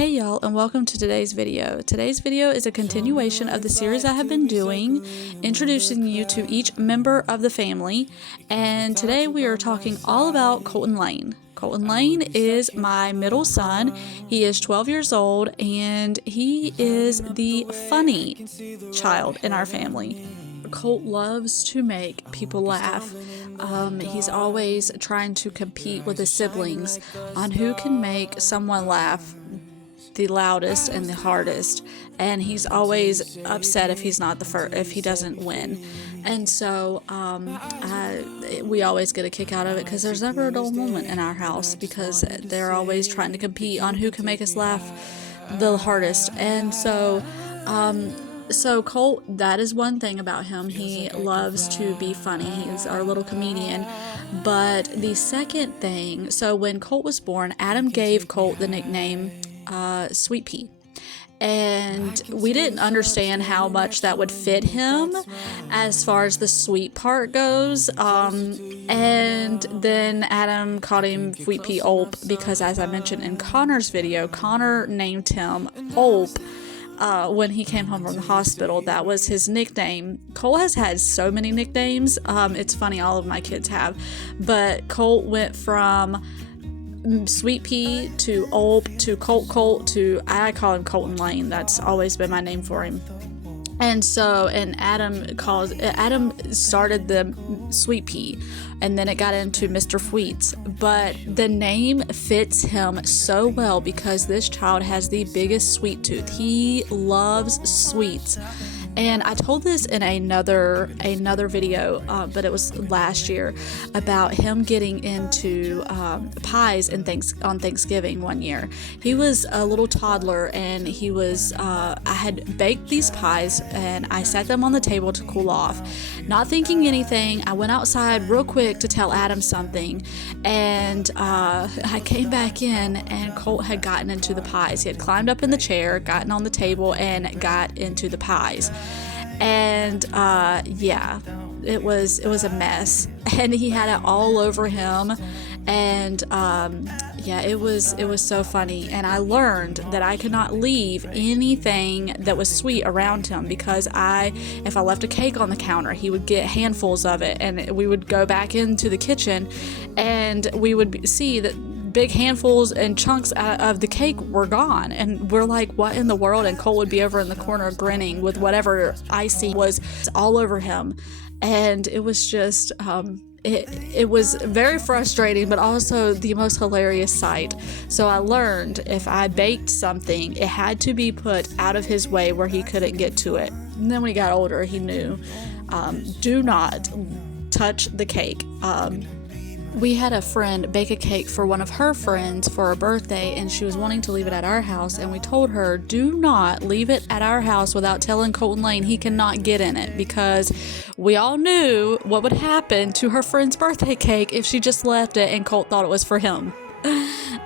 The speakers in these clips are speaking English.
Hey y'all, and welcome to today's video. Today's video is a continuation of the series I have been doing, introducing you to each member of the family, and today we are talking all about Colton Lane. Colton Lane is my middle son. He is 12 years old, and he is the funny child in our family. Colt loves to make people laugh. He's always trying to compete with his siblings on who can make someone laugh the loudest and the hardest, and he's always upset if he's not the first, if he doesn't win. And so we always get a kick out of it because there's never a dull moment in our house because they're always trying to compete on who can make us laugh the hardest. And so Colt, that is one thing about him. He loves to be funny. He's our little comedian. But the second thing, so when Colt was born, Adam gave Colt the nickname Sweet Pea. And we didn't understand how much that would fit him as far as the sweet part goes. And then Adam called him Sweet Pea Ulp because, as I mentioned in Connor's video, Connor named him Ulp. When he came home from the hospital. That was his nickname. Cole has had so many nicknames. It's funny, all of my kids have. But Colt went from Sweet Pea to Ulp to Colt to, I call him Colton Lane. That's always been my name for him. And Adam started the Sweet Pea, and then it got into Mr. Fweets. But the name fits him so well because this child has the biggest sweet tooth. He loves sweets. And I told this in another video, but it was last year, about him getting into pies on Thanksgiving one year. He was a little toddler, and he was. I had baked these pies, and I set them on the table to cool off. Not thinking anything, I went outside real quick to tell Adam something, and I came back in, and Colt had gotten into the pies. He had climbed up in the chair, gotten on the table, and got into the pies. And it was a mess, and he had it all over him, and it was so funny. And I learned that I could not leave anything that was sweet around him because if I left a cake on the counter, he would get handfuls of it, and we would go back into the kitchen, and we would see that big handfuls and chunks of the cake were gone, and we're like, what in the world? And Cole would be over in the corner grinning with whatever icing was all over him, and it was just it was very frustrating, but also the most hilarious sight. So I learned if I baked something, it had to be put out of his way where he couldn't get to it. And then when he got older, he knew, do not touch the cake. We had a friend bake a cake for one of her friends for her birthday, and she was wanting to leave it at our house, and we told her, do not leave it at our house without telling Colton Lane he cannot get in it, because we all knew what would happen to her friend's birthday cake if she just left it and Colt thought it was for him.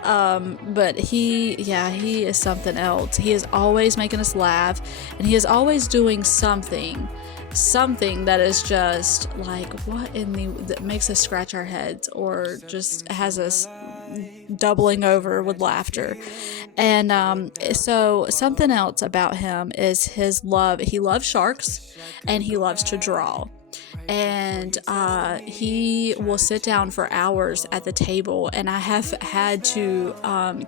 But he is something else. He is always making us laugh, and he is always doing something that is just like, that makes us scratch our heads or just has us doubling over with laughter. And so something else about him is his love. He loves sharks, and he loves to draw. And he will sit down for hours at the table, and I have had to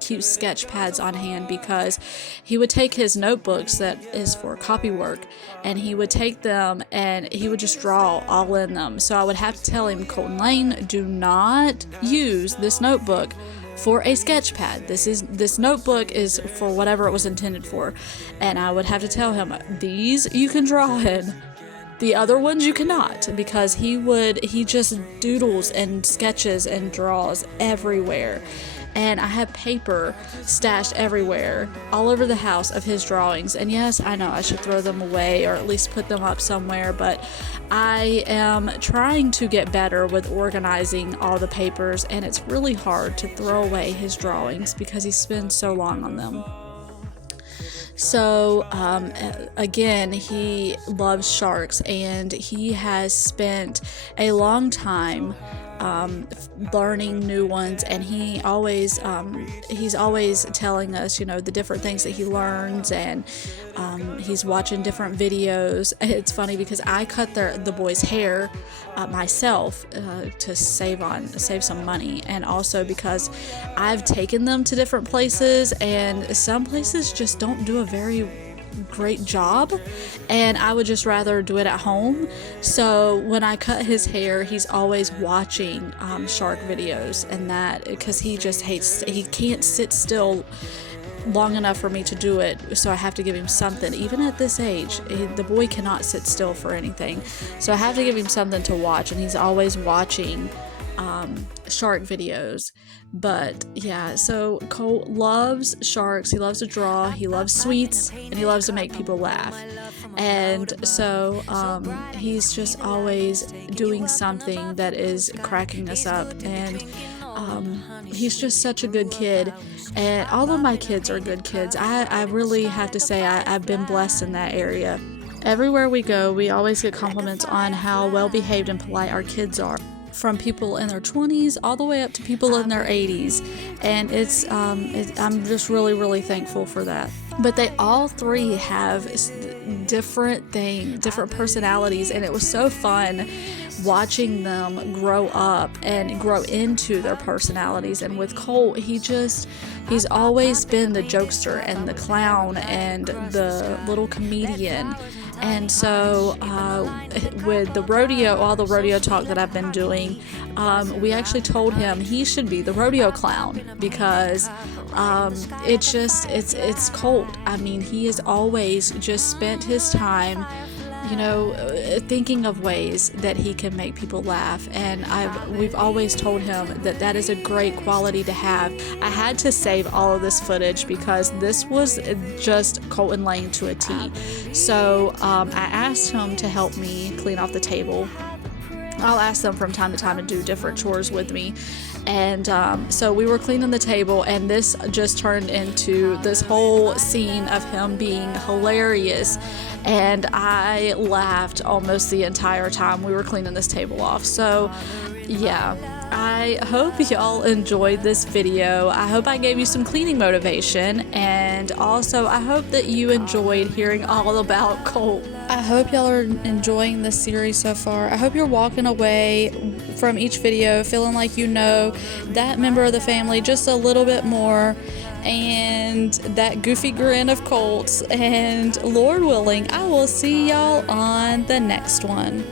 keep sketch pads on hand because he would take his notebooks that is for copy work, and he would take them and he would just draw all in them. So I would have to tell him, Colton Lane, do not use this notebook for a sketch pad. This notebook is for whatever it was intended for. And I would have to tell him, these you can draw in, the other ones you cannot, because he just doodles and sketches and draws everywhere. And I have paper stashed everywhere, all over the house, of his drawings. And yes, I know I should throw them away or at least put them up somewhere, but I am trying to get better with organizing all the papers, and it's really hard to throw away his drawings because he spends so long on them. So, again, he loves sharks, and he has spent a long time learning new ones, and he's always telling us, the different things that he learns, and he's watching different videos. It's funny because I cut the boys' hair myself to save some money, and also because I've taken them to different places, and some places just don't do a very great job, and I would just rather do it at home. So when I cut his hair, he's always watching shark videos, and that because he can't sit still long enough for me to do it, so I have to give him something. Even at this age, the boy cannot sit still for anything, so I have to give him something to watch, and he's always watching shark videos. But yeah, so Colt loves sharks, he loves to draw, he loves sweets, and he loves to make people laugh. And so he's just always doing something that is cracking us up, and he's just such a good kid. And all of my kids are good kids. I really have to say I've been blessed in that area. Everywhere we go, we always get compliments on how well behaved and polite our kids are, from people in their 20s all the way up to people in their 80s, and I'm just really, really thankful for that. But they all three have different personalities, and it was so fun watching them grow up and grow into their personalities. And with Colt, he's always been the jokester and the clown and the little comedian. And so with all the rodeo talk that I've been doing, we actually told him he should be the rodeo clown, because it's Colt. I mean, he has always just spent his time thinking of ways that he can make people laugh, and we've always told him that is a great quality to have. I had to save all of this footage because this was just Colt and Lane to a T. So I asked him to help me clean off the table. I'll ask them from time to time to do different chores with me. And so we were cleaning the table, and this just turned into this whole scene of him being hilarious. And I laughed almost the entire time we were cleaning this table off. So yeah, I hope y'all enjoyed this video. I hope I gave you some cleaning motivation, and also I hope that you enjoyed hearing all about Colt. I hope y'all are enjoying this series so far. I hope you're walking away from each video feeling like you know that member of the family just a little bit more, and that goofy grin of Colt's. And Lord willing, I will see y'all on the next one.